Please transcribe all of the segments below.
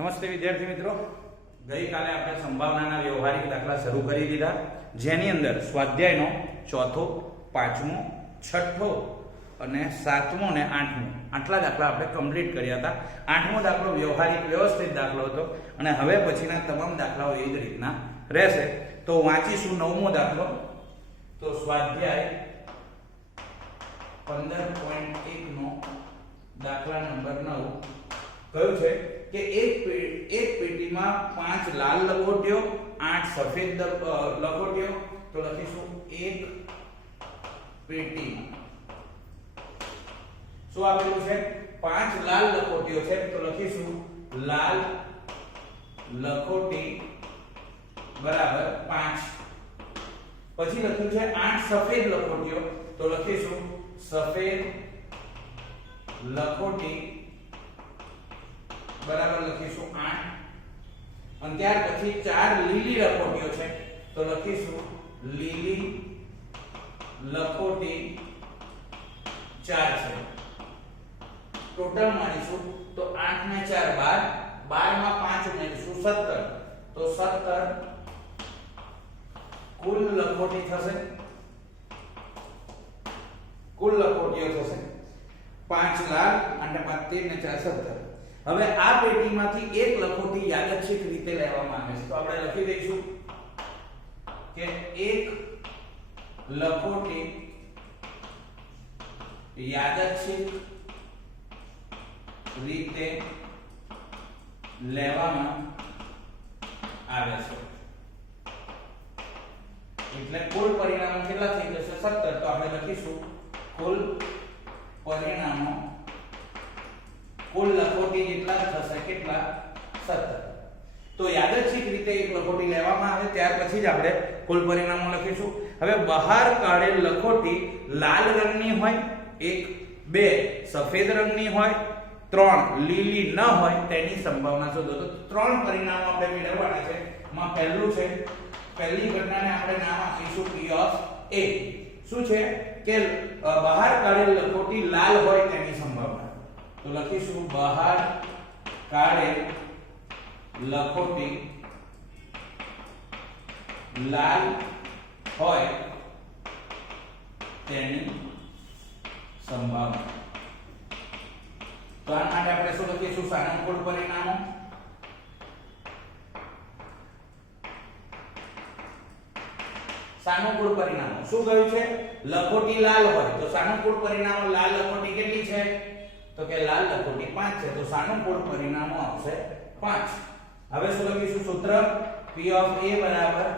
નમસ્તે વિદ્યાર્થી મિત્રો, ગઈકાલે આપણે સંભાવનાના વ્યવહારિક દાખલા શરૂ કરી દીધા, જેની અંદર સ્વાધ્યાયનો ચોથો, પાંચમો, છઠ્ઠો અને સાતમો અને આઠમો આટલા દાખલા આપણે કમ્પ્લીટ કર્યા હતા. આઠમો દાખલો વ્યવહારિક વ્યવસ્થિત દાખલો હતો અને હવે પછીના તમામ દાખલાઓ એ જ રીતના રહેશે. તો વાંચીશું નવમો દાખલો. તો સ્વાધ્યાય 15.1 નો દાખલા નંબર 9 કયું છે કે એક પેટીમાં 5 લાલ લખોટીઓ, 8 સફેદ લખોટીઓ. તો લખીશું એક પેટીમાં શું આપેલું છે? 5 લાલ લખોટીઓ છે, તો લખીશું લાલ લખોટી બરાબર 5. પછી લખ્યું છે 8 સફેદ લખોટીઓ, તો લખીશું સફેદ લખોટી બરાબર લખીશું 8. અને ત્યાર પછી 4 લીલી લખોટીઓ છે, તો લખીશું લીલી લખોટી 4 છે. ટોટલ મારીશું તો 8 ને 4 12, 12 માં 5 ઉમેરીશું 17, તો 17 કુલ લખોટી થશે, કુલ લખોટીઓ થશે 5 લાલ અને 13 ને 4 17. હવે આ પેટીમાંથી એક લખોટી યાદચ્છિક રીતે લેવામાં આવે છે, તો આપણે લખી દઈશું કે એક લખોટી યાદચ્છિક રીતે લેવામાં આવે છે. એટલે કુલ પરિણામો કેટલા થઈ જશે? 17. તો આપણે લખીશું કુલ પરિણામો કુલ લખોટી જેટલા થશે, કેટલા? 17. તો યાદચ્છિક રીતે એક લખોટી લેવામાં આવે ત્યાર પછી જ આપણે કુલ પરિણામો લખીશું. હવે બહાર કાઢેલ લખોટી લાલ રંગની હોય, 1 2 સફેદ રંગની હોય, 3 લીલી ન હોય તેની સંભાવના શોધો. તો 3 પરિણામો આપણે મેળવવાના છે. માં પહેલું છે, પહેલી ઘટનાને આપણે નામ આપીશું P of A. શું છે કે બહાર કાઢેલ લખોટી લાલ હોય તેની સંભાવના. તો લખીશું બહાર કાઢેલ લખોટી લાલ હોય તેની સંભાવના. તો આ માટે આપણે શું લખીશું? સાનુકૂળ પરિણામો. સાનુકૂળ પરિણામો શું કહ્યું છે? લખોટી લાલ હોય તો સાનુકૂળ પરિણામો લાલ લખોટી કેટલી છે? તો કે લાલ લખોટી 5 છે, તો સાનુકૂળ પરિણામો આવશે 5. હવે શું લખીશું? સૂત્ર P of A બરાબર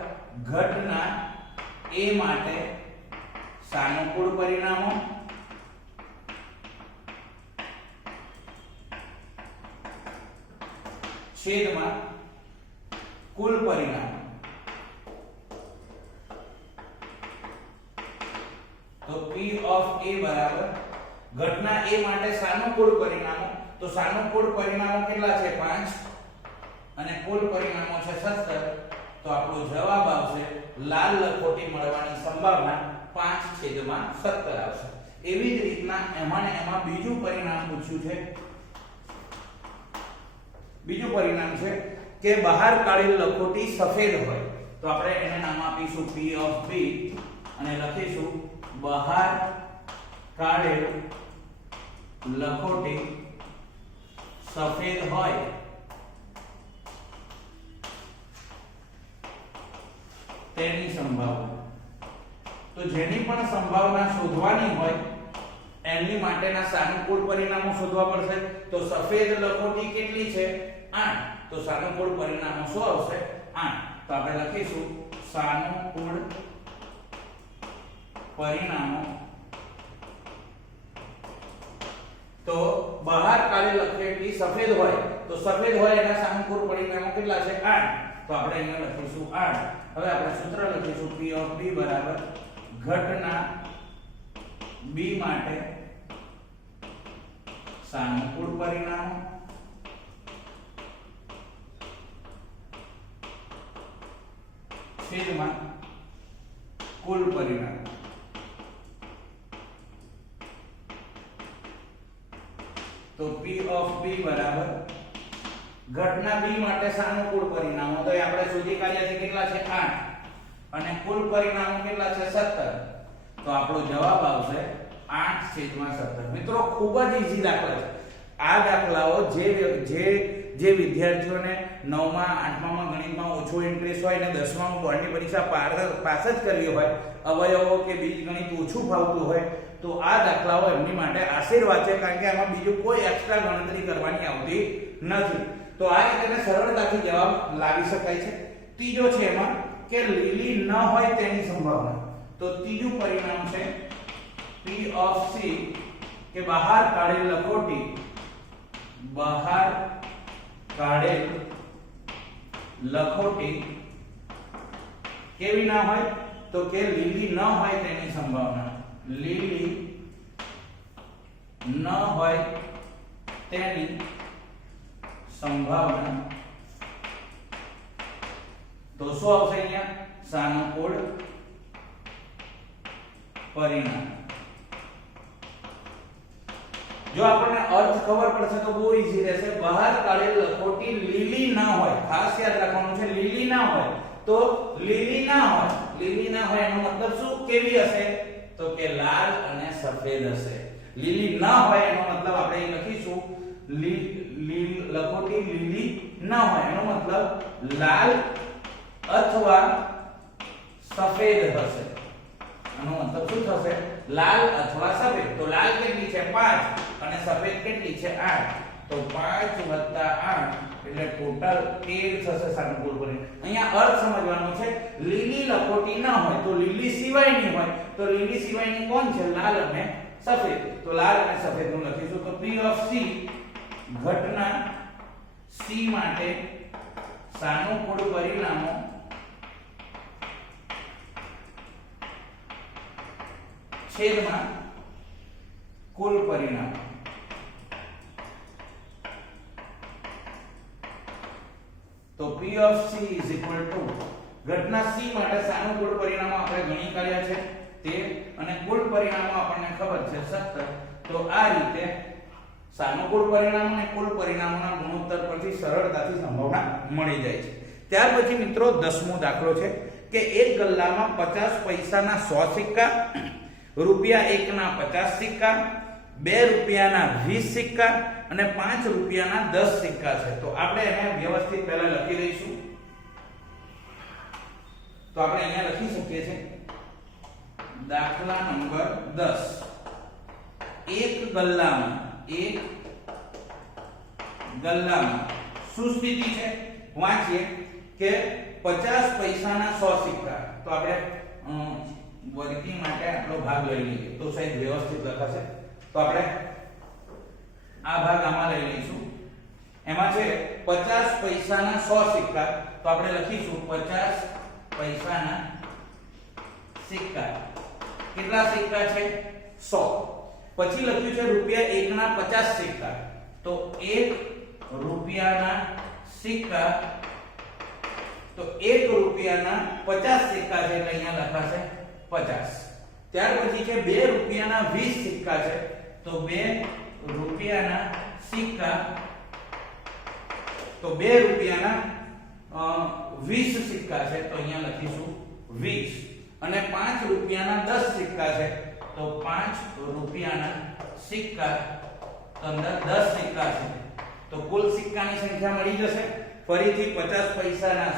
ઘટના A માટે સાનુકૂળ પરિણામો છેદમાં કુલ પરિણામો. તો P of A બરાબર ઘટના A માટે સાનુકૂળ પરિણામો. તો સાનુકૂળ પરિણામો કેટલા છે? 5 અને કુલ પરિણામો છે 17. તો આપણો જવાબ આવશે લાલ લખોટી મળવાની સંભાવના 5/17 આવશે. એવી જ રીતના એમાં ને એમાં બીજું પરિણામ પૂછ્યું છે. બીજું પરિણામ છે કે બહાર કાઢેલ લખોટી સફેદ હોય, તો આપણે એને નામ આપીશું P of B અને લખીશું બહાર કાઢેલ લખોટી સફેદ હોય તેની સંભાવના. તો જેની પણ સંભાવના શોધવાની હોય એની માટેના સાનુકૂળ પરિણામો શોધવા પડશે. તો સફેદ લખોટી કેટલી છે? 8. તો સાનુકૂળ પરિણામો શું આવશે? 8. તો આપણે લખીશું સાનુકૂળ પરિણામો. તો બહાર કાઢેલ લખોટી સફેદ હોય, તો સફેદ હોય એના સાનુકૂળ પરિણામો કેટલા છે? 8. તો આપણે અહીંયા લખીશું 8. હવે આપણે સૂત્ર લખીશું P of B બરાબર ઘટના B માટે સાનુકૂળ પરિણામો છેદમાં કુલ પરિણામો. તો P of B બરાબર ઘટના B માટે સાનુકૂળ પરિણામો તો એ આપણે શોધી કાઢ્યા છે કેટલા છે 8 અને કુલ પરિણામો કેટલા છે 17 તો આપણો જવાબ આવશે 8/17 મિત્રો ખૂબ જ ઈઝી દાખલા છે આ દાખલાઓ જે વિદ્યાર્થીઓને 9મા 8મામાં ગણિતમાં ઓછો ઇન્ટરેસ્ટ હોય અને 10મામાં બોર્ડની પરીક્ષા પાસ જ કરવી હોય અવયવો કે બીજગણિત ઓછું ફાવતું હોય તો આ દાખલાઓ એમની માટે આશીર્વાદ છે કારણ કે આમાં બીજું કોઈ એક્સ્ટ્રા ગણતરી કરવાની આવતી નથી તો આ રીતે સરળતાથી જવાબ લાવી શકાય છે ત્રીજો છે એમાં કે લીલી ન હોય તેની સંભાવના તો ત્રીજું પરિણામ છે P of C કે બહાર કાઢેલ લખોટી કેવી ના હોય તો કે લીલી ન હોય તેની સંભાવના લીલી ન હોય તેની સંભાવના તો શું આવશે અહીંયા સાનુકૂળ પરિણામ જો આપણને અર્થ ખબર પડશે તો બહુ ઈઝી રહેશે બહાર કાઢેલ લખોટી લીલી ના હોય ખાસ યાદ રાખવાનું છે લીલી ના હોય તો લીલી ના હોય એનો મતલબ શું કેવી હશે તો કે લાલ અને સફેદ હશે લીલી ના હોય એનો મતલબ આપણે અહીં લખીશું લખોટી લીલી ના હોય એનો મતલબ લાલ અથવા સફેદ હશે આનો મતલબ શું થશે લાલ અથવા સફેદ તો લાલ કેટલી છે 5 અને સફેદ કેટલી છે 8 તો 5 + 8 એટલે ટોટલ 13 થશે સાનુકૂળ પરિણામ અહીંયા અર્થ સમજવાનો છે લીલી લખોટી ના હોય તો લીલી સિવાયની હોય તો લીલી સિવાયની કોણ છે લાલ અને સફેદ તો લાલ અને સફેદ નું લખીશું તો P of C ઘટના C માટે સાનુકૂળ પરિણામો છેદમાં કુલ પરિણામ તો P of C ઘટના C માટે સાનુકૂળ પરિણામો આપણે ગણી કાઢ્યા છે તે અને કુલ પરિણામો આપણને ખબર છે 17 તો આ રીતે સાનુકૂળ પરિણામો અને કુલ પરિણામોના ગુણોત્તર પરથી સરળતાથી સંભાવના મળી જાય છે ત્યાર પછી મિત્રો 10મો દાખલો છે કે એક ગલ્લામાં 50 પૈસાના 100 સિક્કા રૂપિયા 1 ના 50 સિક્કા 2 રૂપિયાના 20 સિક્કા અને 5 રૂપિયાના 10 સિક્કા છે તો આપણે એને વ્યવસ્થિત પહેલા લખી દઈશું તો આપણે અહીંયા લખી શકીએ છીએ દાખલા નંબર 10 એક ગલ્લામાં શું સ્થિતિ છે વાંચીએ કે 50 પૈસાના 100 સિક્કા તો આપણે વર્ગી માટે આટલો ભાગ લઈ લઈએ તો સાહેબ વ્યવસ્થિત લખાશે તો આપણે આ ભાગ આમાં લઈ લઈશું એમાં છે 50 પૈસાના 100 સિક્કા તો આપણે લખીશું 50 પૈસાના સિક્કા કેટલા સિક્કા છે 100 પછી લખ્યું છે રૂપિયા 1 ના 50 સિક્કા તો 1 રૂપિયાના સિક્કા તો 1 રૂપિયાના 50 સિક્કા છે એટલે અહીંયા લખાશે 50 ત્યાર પછી છે 2 રૂપિયાના 20 સિક્કા છે તો 2 રૂપિયાના સિક્કા તો 2 રૂપિયાના 20 સિક્કા છે તો અહીંયા લખીશું 20 અને 5 રૂપિયાના 10 સિક્કા છે તો 5 રૂપિયાના સિક્કા તો અંદર 10 સિક્કા છે તો કુલ સિક્કાની સંખ્યા મળી જશે ફરીથી 50 પૈસાના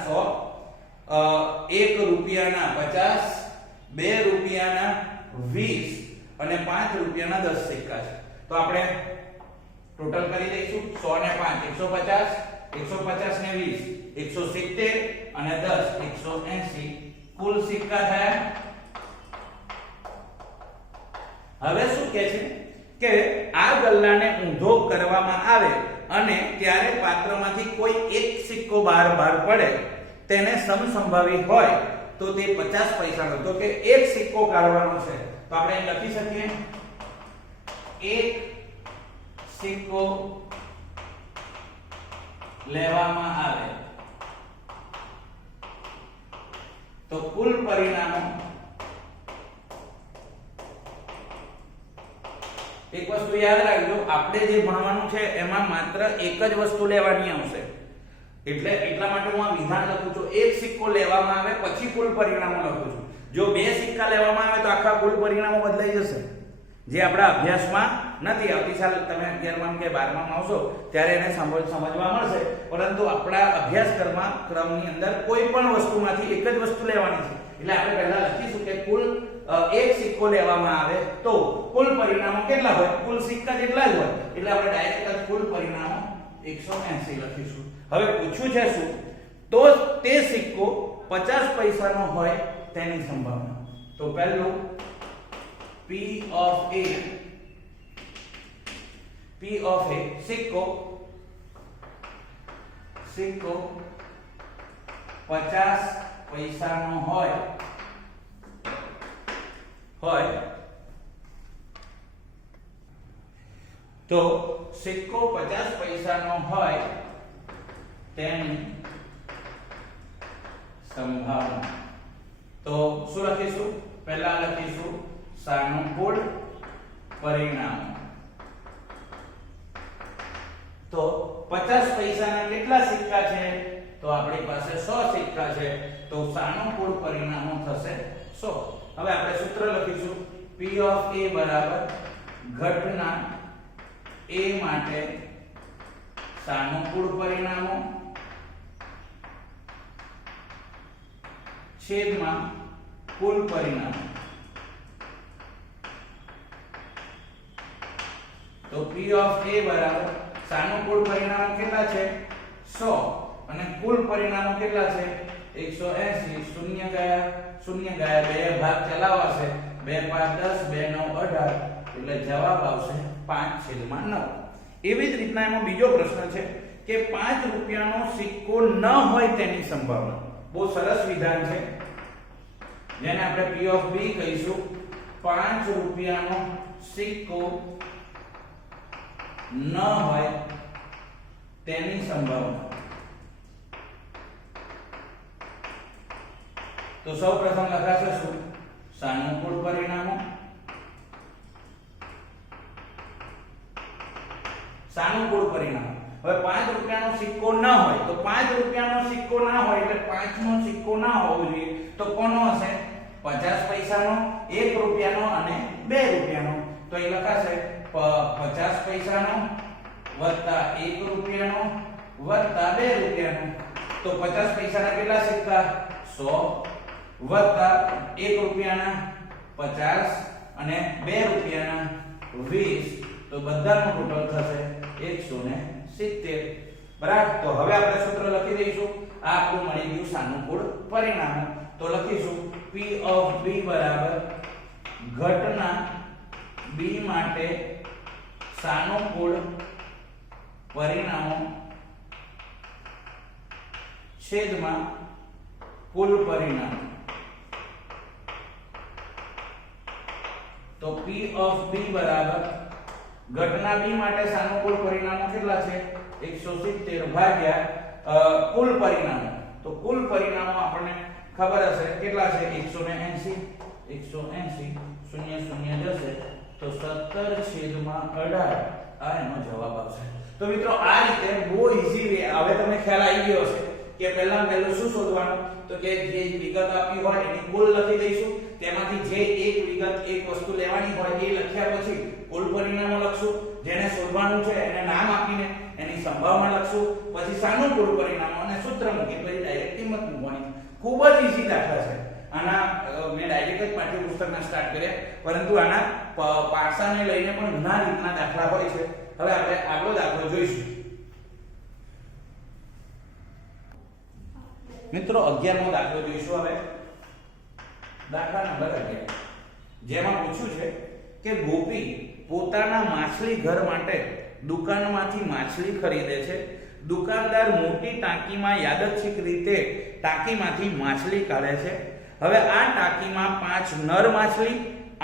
100 1 રૂપિયાના 50 2 રૂપિયાના 20 અને 5 રૂપિયાના 10 સિક્કા છે તો આપણે ટોટલ કરી દઈશું 100 ને 5 150 ને 20 170 અને 10 180 કુલ સિક્કા થયા હવે શું કહે છે કે આ ગલ્લાને ઊંધો કરવામાં આવે અને ત્યારે પાત્રમાંથી કોઈ એક સિક્કો બહાર પડે તેને સમસંભાવી હોય તો તે 50 પૈસાનો તો કે એક સિક્કો કાઢવાનો છે તો આપણે અહીં લખી શકીએ એક સિક્કો લેવામાં આવે તો કુલ પરિણામો એક વસ્તુ યાદ રાખજો આપણે જે ભણવાનું છે એમાં માત્ર એક જ વસ્તુ લેવાની આવશે એટલે એટલા માટે હું આ વિધાન લખું છું, એક સિક્કો લેવામાં આવે પછી કુલ પરિણામો લખું છું. જો બે સિક્કા લેવામાં આવે તો આખા કુલ પરિણામો બદલાઈ જશે, જે આપણા અભ્યાસમાં નથી. આવતી સાલ તમે 11માં કે 12માં આવશો ત્યારે એને સમજવા મળશે, પરંતુ આપણા અભ્યાસક્રમની અંદર કોઈ પણ વસ્તુમાંથી એક જ વસ્તુ લેવાની છે. એટલે આપણે પહેલા લખીશું કે કુલ એક સિક્કો લેવામાં આવે તો કુલ પરિણામો કેટલા હોય, કુલ સિક્કા જેટલા જ હોય. એટલે આપણે ડાયરેક્ટ કુલ પરિણામો 180 લખીશું. હવે પૂછ્યું છે શું, તો તે સિક્કો 50 પૈસાનો હોય તેની સંભાવના. તો પહેલું P of A સિક્કો 50 પૈસાનો હોય તો સિક્કો 50 પૈસાનો હોય તેની સંભાવના. તો શું લખીશું, પહેલા લખીશું સાનુકૂળ પરિણામો. તો 50 પૈસાના કેટલા સિક્કા છે, તો આપણી પાસે 100 સિક્કા છે, તો સાનુકૂળ પરિણામો થશે 100. હવે આપણે સૂત્ર લખીશું P of A બરાબર ઘટના A માટે સાનુકૂળ પરિણામો છેદમાં કુલ પરિણામો. તો P of A બરાબર સાનુકૂળ પરિણામો કેટલા છે 100 અને કુલ પરિણામો કેટલા છે 180. શૂન્ય ગયા બે ભાગ ચલાવશે, 2 5 10 2 9 18 એટલે જવાબ આવશે 5/9. એવી જ રીતના એમાં બીજો પ્રશ્ન છે કે 5 રૂપિયાનો સિક્કો ન હોય તેની સંભાવના. બહુ સરસ વિધાન છે જેને આપણે P of B કહીશું. 5 રૂપિયાનો સિક્કો ન હોય તેની સંભાવના. તો સૌપ્રથમ લખાશે શું, સાનુકૂળ પરિણામો. સાનુકૂળ પરિણામો. હવે 5 રૂપિયાનો સિક્કો ન હોય તો 5 રૂપિયાનો સિક્કો ના હોય એટલે 5 નો સિક્કો ના હોવો જોઈએ, તો કોનો હશે 50 પૈસાનો, 1 રૂપિયાનો અને 2 રૂપિયાનો. તો એ લખાશે 50 પૈસાનો વત્તા 1 રૂપિયાનો વત્તા 2 રૂપિયાનો. તો 50 પૈસાના કેટલા સિક્કા 100 વત્તા 1 રૂપિયાના 50 અને 2 રૂપિયાના 20. તો બધાનો ટોટલ થશે 170. બરાબર. તો હવે આપણે સૂત્ર લખી દઈશું. આ આપણું મળી ગયું સાનુકૂળ પરિણામો. તો લખીશું P of B બરાબર ઘટના B માટે સાનુકૂળ પરિણામો છેદમાં કુલ પરિણામો. તો P of B બરાબર ઘટના B માટે સાનુકૂળ પરિણામો કેટલા છે 170 ભાગ્યા કુલ પરિણામો. તો કુલ પરિણામો આપણને ખબર હશે કેટલા છે 180. 180 શૂન્ય શૂન્ય જશે તો 17/18 આ એનો જવાબ આવશે. તો મિત્રો આ રીતે બહુ ઈઝી વે. હવે તમને ખ્યાલ આવી ગયો હશે કે પહેલા શું શોધવાનું, તો કે જે વિગત આપી હોય એની કુલ લખી દઈશું, તેમાંથી જે એક વિગત એક વસ્તુ લેવાની હોય એ લખ્યા પછી કુલ પરિણામો લખશું, જેને શોધવાનું છે એને નામ આપીને એની સંભાવના લખશું, પછી સાનુકૂળ પરિણામો અને સૂત્ર મૂકી પછી ડાયરેક્ટ કિંમત મૂકવાની. ખૂબ જ ઈઝી દાખલા છે. આના મેં ડાયરેક્ટ જ પાઠ્યપુસ્તકના સ્ટાર્ટ કર્યા, પરંતુ આના પાસાને લઈને પણ ઘણા રીતના દાખલા હોય છે. હવે આપણે આગલો દાખલો જોઈશું. મિત્રો 11મો દાખલો જોઈશું. હવે દાખલા નંબર 11, જેમાં પૂછ્યું છે કે ગોપી પોતાના માછલી ઘર માટે દુકાનમાંથી માછલી ખરીદે છે. દુકાનદાર મોટી ટાંકીમાં યાદચ્છિક રીતે ટાંકીમાંથી માછલી કાઢે છે. હવે આ ટાંકીમાં 5 નર માછલી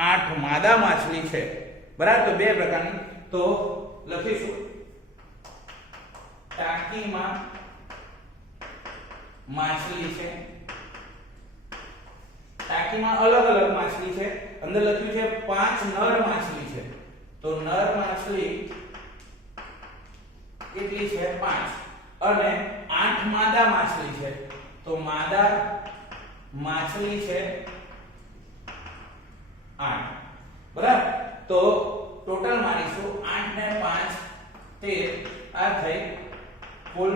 8 માદા માછલી છે. બરાબર. તો બે પ્રકારની. તો લખીશું ટાંકીમાં માછલી છે, ટાંકીમાં અલગ અલગ માછલી છે. અંદર લખ્યું છે 5 નર માછલી છે. તો નર માછલી કેટલી છે 5 અને 8 તો માદા માછલી છે 8, બરાબર. તો ટોટલ મારીશું 8 ને 5 13, આ થઈ કુલ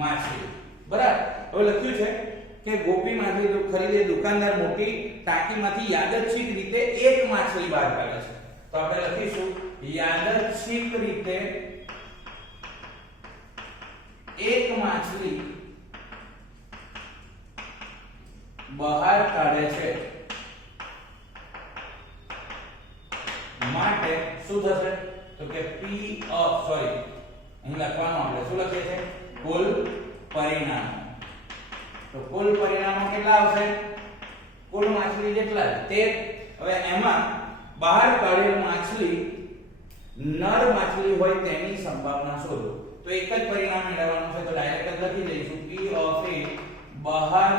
માછલી, બરાબર. હવે લખ્યું છે કે ગોપીમાંથી ખરીદે દુકાનદાર મોટી ટાંકીમાંથી યાદચ્છિક રીતે એક માછલી બહાર કાઢે છે. તો આપણે લખીશું યાદચ્છિક રીતે એક માછલી બહાર કાઢે છે માટે શું થશે? તો કે P of અહીં લખવાનું આપણે શું લખીએ છે? કુલ પરિણામો. તો કુલ પરિણામો કેટલા આવશે? કુલ માછલી જેટલા 13. હવે એમાં બહાર કાઢેલ માછલી નર માછલી હોય તેની સંભાવના શોધો. તો એક જ પરિણામ મેળવવાનું છે, તો ડાયરેક્ટ જ લખી દઈશું P of A બહાર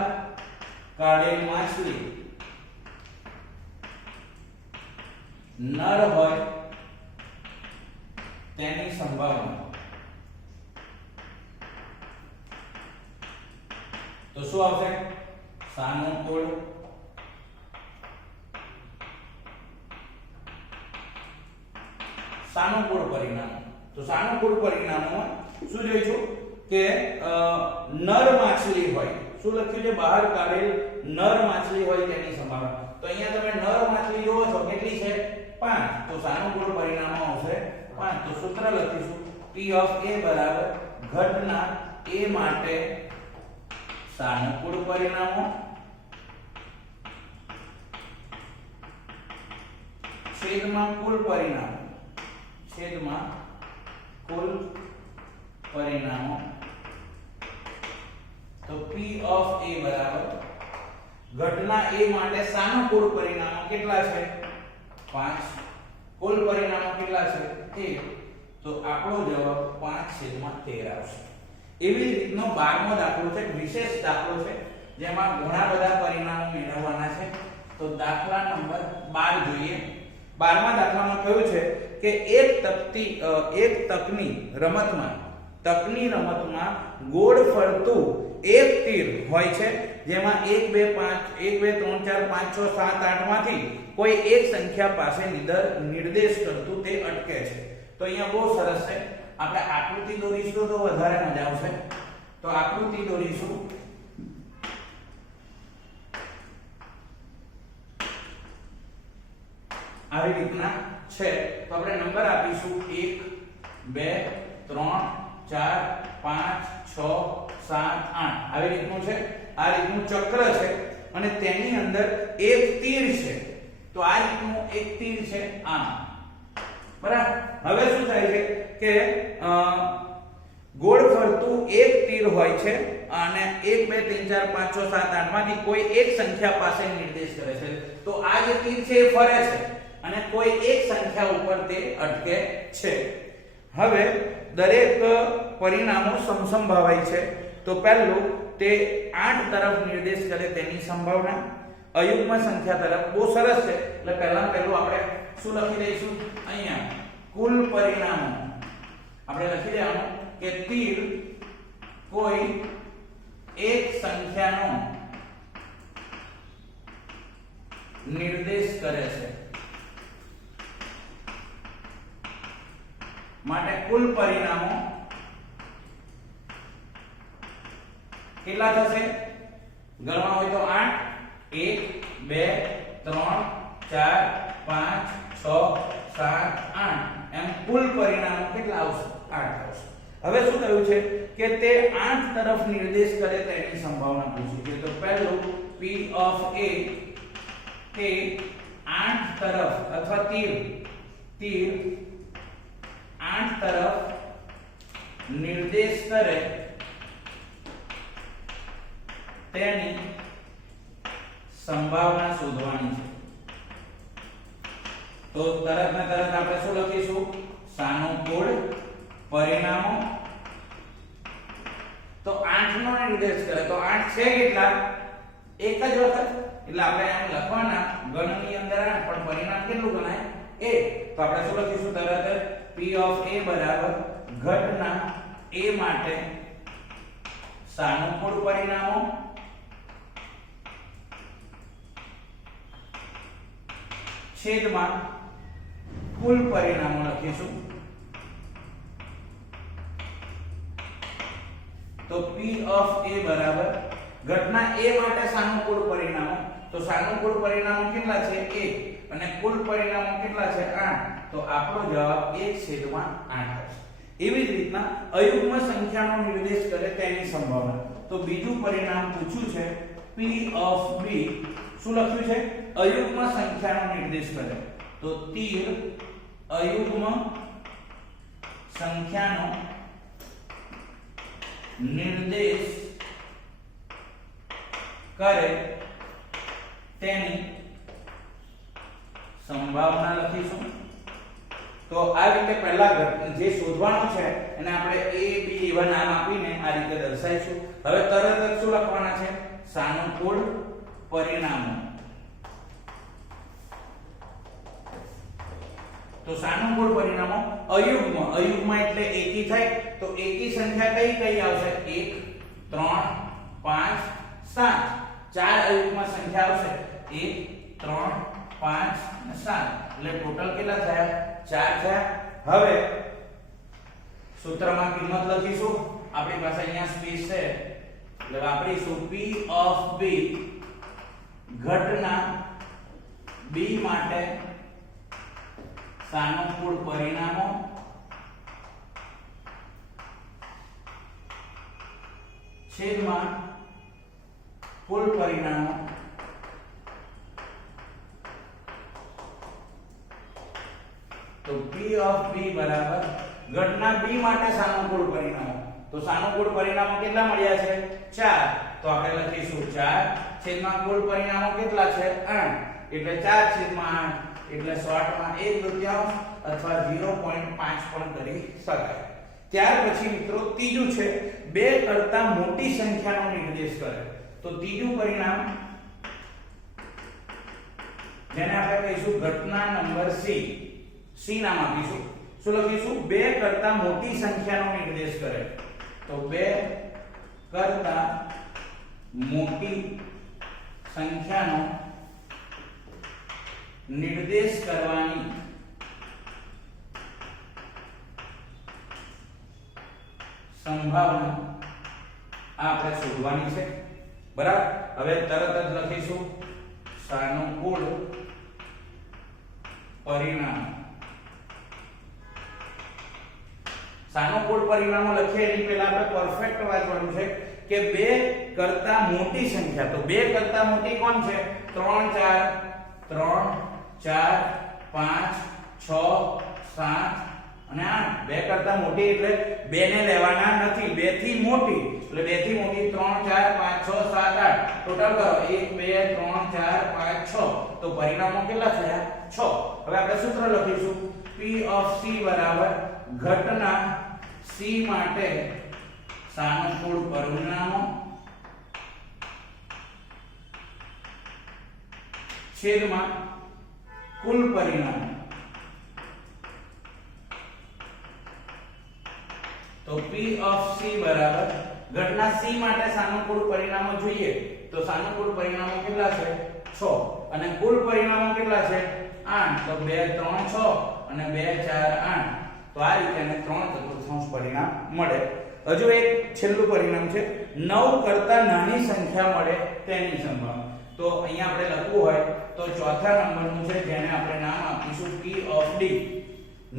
કાઢેલ માછલી નર હોય તેની સંભાવના. તો શું આવશે? સાનુકૂળ પરિણામો. તો સાનુકૂળ પરિણામોમાં શું જોઈશું કે નર માછલી હોય, શું લખ્યું છે? બહાર કાઢેલ નર માછલી હોય તેની સંભાવના. તો અહીંયા તમે નર માછલી જોવો છો, કેટલી છે? 5. તો સાનુકૂળ પરિણામો આવશે 5. તો સૂત્ર લખીશું P of A બરાબર ઘટના A માટે સાનુકૂળ પરિણામો છેદમાં કુલ પરિણામો. તો P of A બરાબર ઘટના A માટે સાનુકૂળ પરિણામો કેટલા છે? 5. કુલ પરિણામો કેટલા છે? 13. તો આપણો જવાબ 5/13 આવશે. એવી રીતનો 12મો દાખલો છે, વિશેષ દાખલો છે, જેમાં ઘણા બધા પરિણામો મેળવવાના છે. તો દાખલા નંબર 12 જોઈએ. 12મા દાખલામાં કહ્યું છે કે એક તકની રમતમાં ગોળ ફરતું એક તીર હોય છે, જેમાં 1 2 3 4 5 6 7 8 માંથી કોઈ એક સંખ્યા પાસે નિર્દેશ કરતું તે અટકે છે. તો અહીંયા બહુ સરસ છે. આપણે આકૃતિ દોરીશું તો વધારે મજા આવશે. તો આકૃતિ દોરીશું. આવી રીતના છે. તો આપણે નંબર આપીશું 1 2 3 4 5 6 7 8. આવી રીતનું છે. આ રીતનું ચક્ર છે અને તેની અંદર એક તીર છે. તો આ રીતનું એક તીર છે આમ, બરાબર. હવે શું થાય છે કે ગોળ ફરતું એક તીર હોય છે અને 1 2 3 4 5 6 7 8 માંથી કોઈ એક સંખ્યા પાસે નિર્દેશ કરે છે. તો આ જે તીર છે એ ફરે છે અને કોઈ એક સંખ્યા ઉપર તે અટકે છે. હવે દરેક પરિણામો સમસંભાવાય છે. તો પહેલું તે 8 તરફ નિર્દેશ કરે તેની સંભાવના, અયુગ્મ સંખ્યા તરફ. બહુ સરસ છે. એટલે પહેલું આપણે શું લખી દઈશું? અહીંયા કુલ પરિણામો આપણે લખી દેવાનું કે તીર કોઈ એક સંખ્યાનો નિર્દેશ કરે છે માટે કુલ પરિણામો કેટલા થશે? ગણવા હોય તો 8 1 2 3 4 5 6 7 8 એમ કુલ પરિણામો કેટલા આવશે? 8 આવશે. હવે શું કહ્યું છે કે તે 8 તરફ નિર્દેશ કરે તેની સંભાવના પૂછી છે. તો પહેલું P of A તે 8 તરફ અથવા તીર 8 તરફ નિર્દેશ કરે તેની સંભાવના શોધવાની છે. તો તરત ને તરત આપણે શું લખીશું? સાનુકૂળ પરિણામો. તો 8 નો નિર્દેશ કરે તો 8 છે કેટલા? એક જ વખત. એટલે આપણે એમ લખવાના ગણની અંદર 8 પણ પરિણામ કેટલું ગણાય? 1. તો આપણે શું લખીશું તરત? P of A બરાબર ઘટના A માટે સાનુકૂળ પરિણામો છેદમાં કુલ પરિણામો લખીશું. તો P of A બરાબર ઘટના A માટે સાનુકૂળ પરિણામો, તો સાનુકૂળ પરિણામો કેટલા છે 1 અને કુલ પરિણામો કેટલા છે 8, તો આપણો જવાબ 1/8 હશે. એવી જ રીતના અયુગ્મ સંખ્યાનો નિર્દેશ કરે તેની સંભાવના. તો બીજું પરિણામ પૂછ્યું છે P of B, શું લખ્યું છે અયુગ્મ સંખ્યાનો નિર્દેશ કરે, તો તીર અયુગ્મ સંખ્યાનો નિર્દેશ કરે તેની સંભાવના લખીશું. તો આ રીતે પહેલા જે શોધવાનું છે એને આપણે a b એવા નામ આપીને આ રીતે દર્શાવીશું. હવે તરત જ શું લખવાના છે સાનુકૂળ પરિણામો. તો સાનુકૂળ પરિણામો અયુગ્મ, અયુગ્મ એટલે એકી થાય, તો એકી સંખ્યા કઈ કઈ આવશે 1 3 5 7, ચાર અયુગ્મ સંખ્યા આવશે 1 3 5 અને 7, એટલે ટોટલ કેટલા થયા 4 થયા. હવે સૂત્રમાં કિંમત લખીશું. આપણી પાસે અહીંયા સ્પેસ છે એટલે વાપરીશું P of B ઘટના B માટે સાનુકૂળ પરિણામો છેદમાં કુલ પરિણામો. તો P of B બરાબર ઘટના B માટે સાનુકૂળ પરિણામો. તો સાનુકૂળ પરિણામો કેટલા મળ્યા છે 4, તો આપણે લખીશું 4 છેદમાં કુલ પરિણામો કેટલા છે 8, એટલે 4/8 એટલે શોર્ટમાં 1/3 અથવા 0.5 પણ કરી શકાય. ત્યાર પછી મિત્રો ત્રીજું છે 2 કરતા મોટી સંખ્યાનો નિર્દેશ કરે. તો ત્રીજું પરિણામ જેને આપણે કહીશું ઘટના નંબર C નામ આપીશું. શું લખીશું 2 કરતા મોટી સંખ્યાનો નિર્દેશ કરે. તો 2 કરતા મોટી સંખ્યાનો નિર્દેશ કરવાની સંભાવના આપણે શોધવાની છે. બરાબર, હવે તરત જ લખીશું સાનુકૂળ પરિણામ. સાનુકૂળ પરિણામો લખીએ એની પહેલા આપણે પરફેક્ટ વાંચવાનું છે કે 2 કરતા મોટી સંખ્યા. તો 2 કરતા મોટી કોણ છે 3 4 5 6 7 અને 8. 2 કરતા મોટી એટલે 2 ને લેવાના નથી, 2 થી મોટી એટલે 2 થી મોટી 3 4 5 6 7 8 ટોટલ કરો 1 2 3 4 5 6, તો પરિણામો કેટલા થયા 6. હવે આપણે સૂત્ર લખીશું P of C બરાબર ઘટના C માટે સાનુકૂળ પરિણામો છેદમાં કુલ પરિણામો. તો P of C બરાબર ઘટના C માટે સાનુકૂળ પરિણામો જોઈએ તો સાનુકૂળ પરિણામો કેટલા છે 6 અને કુલ પરિણામો કેટલા છે 8. તો 2 3 6 અને 2 4 8, તો આ રીતે 3/4 પરિણામ મળે. હજુ એક છેલ્લું પરિણામ છે 9 કરતા નાની સંખ્યા મળે તેની સંભાવના. તો અહીંયા આપણે લખવું હોય તો ચોથા નંબરનું છે જેને આપણે નામ આપીશું P of D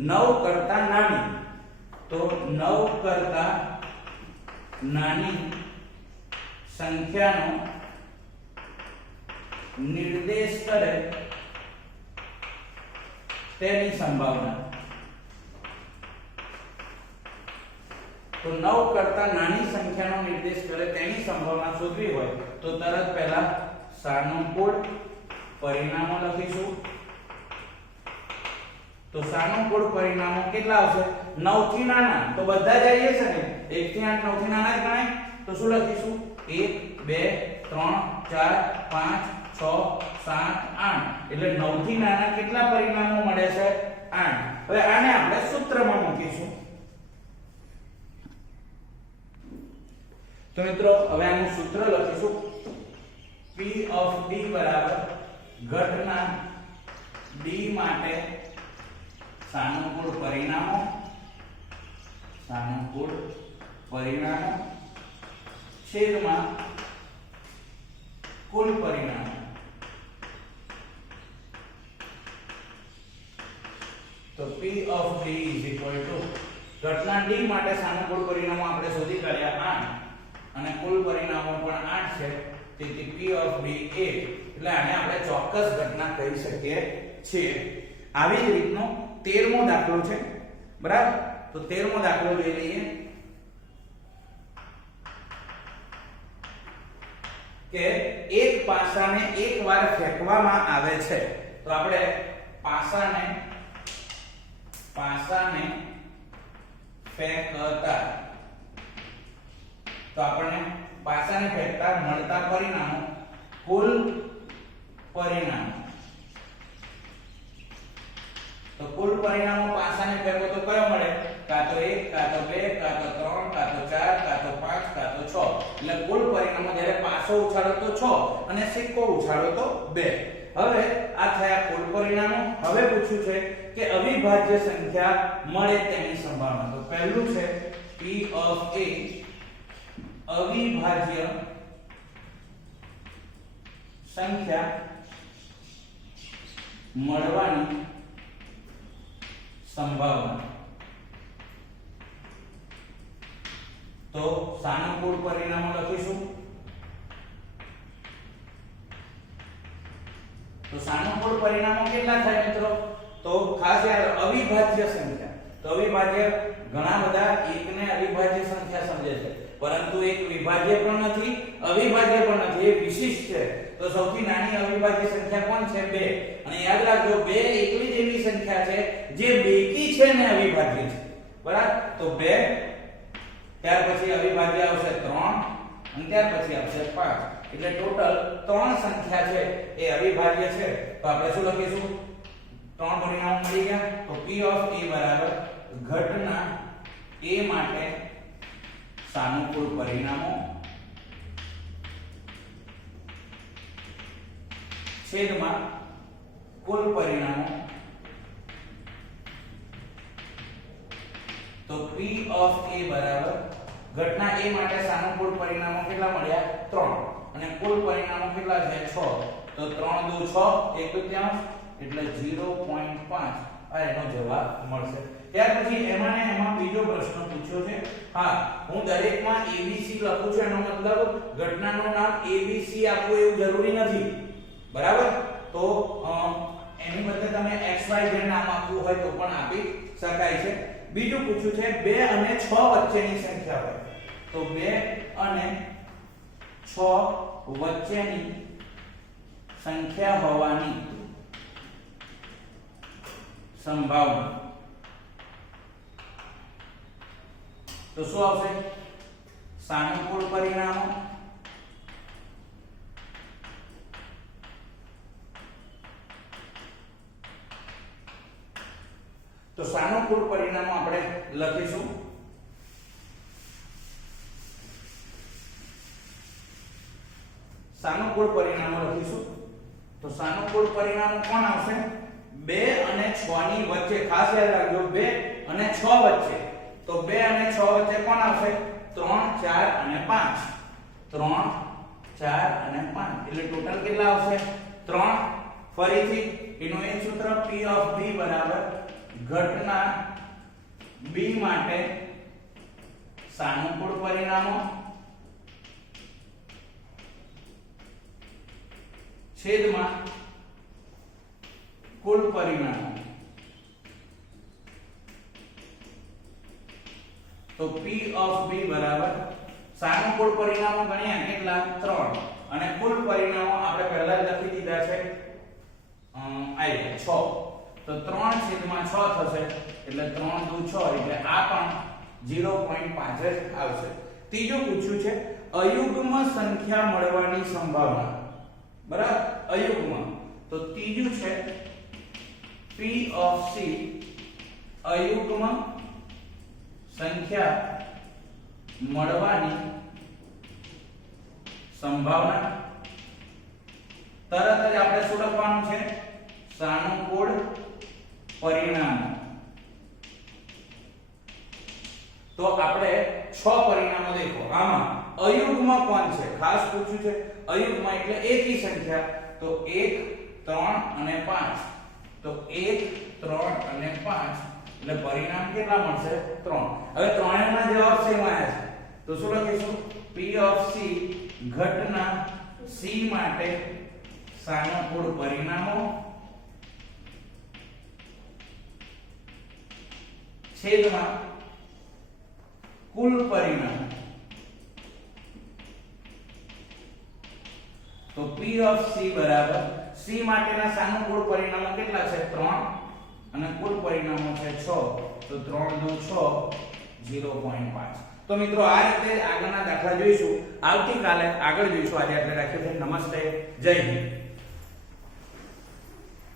9 કરતા નાની. તો 9 કરતા નાની સંખ્યાનો નિર્દેશ કરે તેની સંભાવના. તો 9 કરતા નાની સંખ્યાનો નિર્દેશ કરે તેની સંભાવના શોધવી હોય તો તરત પહેલા સાનુકૂળ પરિણામો લખીશું. તો સાનુકૂળ પરિણામો કેટલા આવશે 9 થી નાના, તો બધા જ આવીએ છે ને 1 થી 8 9 થી નાના જ ગણાય. તો શું લખીશું 1 2 3 4 5 6 7 8, એટલે 9 થી નાના કેટલા પરિણામો મળે છે 8. હવે આને આપણે સૂત્રમાં મૂકીશું. તો મિત્રો હવે આનું સૂત્ર લખીશું P of D બરાબર ઘટના D માટે સાનુકૂળ પરિણામો છેદમાં કુલ પરિણામો. તો P of D is equal to ઘટના D માટે સાનુકૂળ પરિણામો આપણે શોધી કાઢ્યા 8 અને કુલ પરિણામો પણ 8 છે. તેથી P of D એ એટલે આને આપણે ચોક્કસ ઘટના કહી શકીએ છીએ. આવી જ રીતનો 13મો દાખલો છે. બરાબર? તો 13મો દાખલો લઈ લઈએ કે એક પાસાને એકવાર ફેંકવામાં આવે છે. તો આપણે પાસાને ફેંકતા તો આપણને પાસાને ફેંકતા મળતા પરિણામો કુલ પરિણામો. તો કુલ પરિણામો પાસાને ફેંકો તો કયો મળે? કાં તો 1 કાં તો 2 કાં તો 3 કાં તો 4 કાં તો 5 કાં તો 6. એટલે કુલ પરિણામો જ્યારે પાસો ઉછાળો તો 6 અને સિક્કો ઉછાળો તો 2. હવે આ થયા કુલ પરિણામો. હવે પૂછ્યું છે કે અવિભાજ્ય સંખ્યા મળે તેની સંભાવના. તો પહેલું છે P of A અવિભાજ્ય સંખ્યા મળવાની સંભાવના. તો સાનુકૂળ પરિણામો લખીશું. તો સાનુકૂળ પરિણામો કેટલા થાય મિત્રો? તો ખાસ યાદ અવિભાજ્ય સંખ્યા. તો અવિભાજ્ય ઘણા બધા એકને અવિભાજ્ય સંખ્યા સમજે છે, પરંતુ એક વિભાજ્ય પણ નથી, અવિભાજ્ય પણ નથી, એ વિશિષ્ટ છે. તો સૌથી નાની અવિભાજ્ય સંખ્યા કોણ છે? 2. અને યાદ રાખજો 2 એકલી જ એવી સંખ્યા છે જે બેકી છે ને અવિભાજ્ય છે. બરાબર? તો 2, ત્યાર પછી અવિભાજ્ય આવશે 3 અને ત્યાર પછી આવશે 5. એટલે ટોટલ 3 સંખ્યા છે એ અવિભાજ્ય છે. તો આપણે શું લખીશું? 3 પરિણામો મળી ગયા. તો P of A બરાબર ઘટના A માટે સાનુકૂળ પરિણામો છેદમાં કુલ પરિણામો. તો P of A બરાબર ઘટના A માટે સાનુકૂળ પરિણામો કેટલા મળ્યા? 3 અને કુલ પરિણામો કેટલા છે? 6. તો 3 દુ 6 1 તૃતીયાંશ એટલે 0.5 આ એનો જવાબ મળશે. ત્યાર પછી એમાં ને એમાં બીજો પ્રશ્ન પૂછ્યો છે. હા, હું દરેકમાં ABC લખું છું એનો મતલબ ઘટનાનું નામ ABC આપવું એવું જરૂરી નથી. બરાબર? તો એની બદલે તમે XYZ નામ આપવું હોય તો પણ આપી શકાય છે. બીજું પૂછ્યું છે 2 અને 6 વચ્ચેની સંખ્યા હોય. તો 2 અને 6 વચ્ચેની સંખ્યા હોવાની સંભાવના. તો શું આવશે? સાનુકૂળ પરિણામો તો સાનુકૂળ પરિણામો આપણે લખીશું. સાનુકૂળ પરિણામો લખીશું. તો સાનુકૂળ પરિણામો કોણ આવશે? 2 અને 6 ની વચ્ચે. ખાસ યાદ રાખજો 2 અને 6 વચ્ચે. તો 2 અને 6 વચ્ચે કોણ આવશે? 3 4 અને 5. 3 4 અને 5 એટલે ટોટલ કેટલા આવશે? 3. ફરીથી એનું એક સૂત્ર P of B બરાબર ઘટના B માટે સાનુકૂળ પરિણામો છેદમાં કુલ પરિણામો. તો P of B બરાબર સાનુકૂળ પરિણામો ગણ્યા કેટલા? 3 અને કુલ પરિણામો આપણે પહેલા જ લખી દીધા છે 6. તો 3 છેદમાં 6 થશે એટલે 3 દુ 6 એટલે આ પણ 0.5 જ આવશે. ત્રીજું પૂછ્યું છે અયુગ્મ સંખ્યા મળવાની સંભાવના. બરાબર? અયુગ્મ. તો ત્રીજું છે P of C અયુગ્મ સંખ્યા મળવાની સંભાવના તરત જ આપણે શું લખવાનું છે સાનુકૂળ પરિણામો તો આપણે 6 પરિણામો દેખો આમાં અયુગ્મ કોણ છે ખાસ પૂછ્યું છે અયુગ્મ એટલે એકી સંખ્યા તો 1 3 અને 5 તો 1 3 અને 5 એટલે પરિણામ કેટલા મળશે 3 હવે ત્રણેયના જવાબ સેમ આવ્યા છે તો શું લખીશું P of C ઘટના C માટે સાનુકૂળ પરિણામો છેદમાં કુલ પરિણામ તો P of C બરાબર C માટેના સાનુકૂળ પરિણામો કેટલા છે 3 અને કુલ પરિણામો છે 6 તો 3 2 6 0.5 તો મિત્રો આ રીતે આગળના દાખલા જોઈશું આવતીકાલે આગળ જોઈશું આજે આપણે રાખ્યું છે નમસ્તે જય હિન્દ